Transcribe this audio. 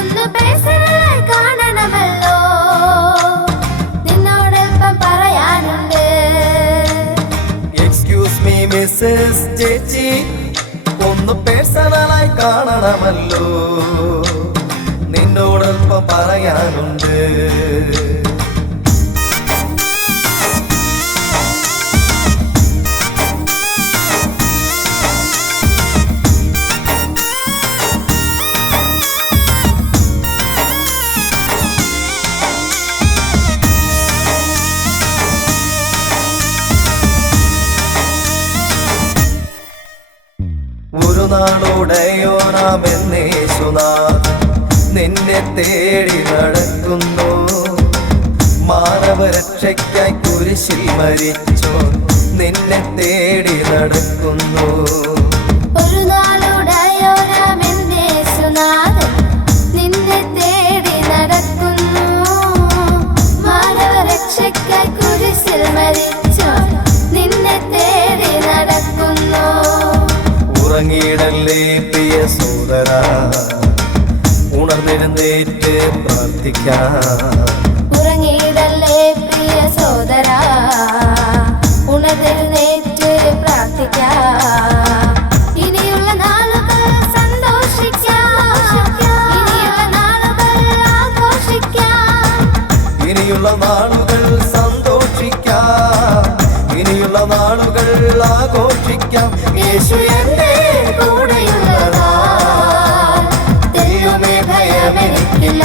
ഒന്ന് പേഴ്സണലായി കാണണമല്ലോ, നിന്നോടൊപ്പം പറയാനുണ്ട്. എക്സ്ക്യൂസ് മീ മിസ്സസ് ചേച്ചി, ഒന്ന് പേഴ്സണലായി കാണണമല്ലോ, നിന്നോടൊപ്പം പറയാനുണ്ട്. ഒരു നാളുടയോനാമെന്നേശുനാഥൻ നിന്നെ തേടി നടക്കുന്നു. മാനവരക്ഷയ്ക്കായി കുരിശിൽ മരിച്ചോ നിന്നെ തേടി നടക്കുന്നു. ഒരു നാളുടയോനാമെന്നേശുനാഥൻ നിന്നെ തേടി നടക്കുന്നു. മാനവരക്ഷയ്ക്കായി കുരിശിൽ മരിച്ചോ നിന്നെ തേടി നടക്കുന്നു. ഉറങ്ങിയിടല്ലേ പ്രിയ സോദരാ, ഉണർന്നെഴുന്നേറ്റ് പ്രാർത്ഥിക്കാം. ഉറങ്ങിയിടല്ലേ പ്രിയ സോദരാ, ഉണർന്നെഴുന്നേറ്റ് പ്രാർത്ഥിക്കാം. ഇനിയുള്ള നാളുകൾ സന്തോഷിക്കാം, ഇനിയുള്ള നാളുകൾ ആഘോഷിക്കാം. ഇനിയുള്ള നാളുകൾ സന്തോഷിക്കാം, ഇനിയുള്ള നാളുകൾ ആഘോഷിക്കാം. യേശു എന്റെ കൂടെയുള്ളതാ, തെല്ലുമേ ഭയമെനിക്കില്ല.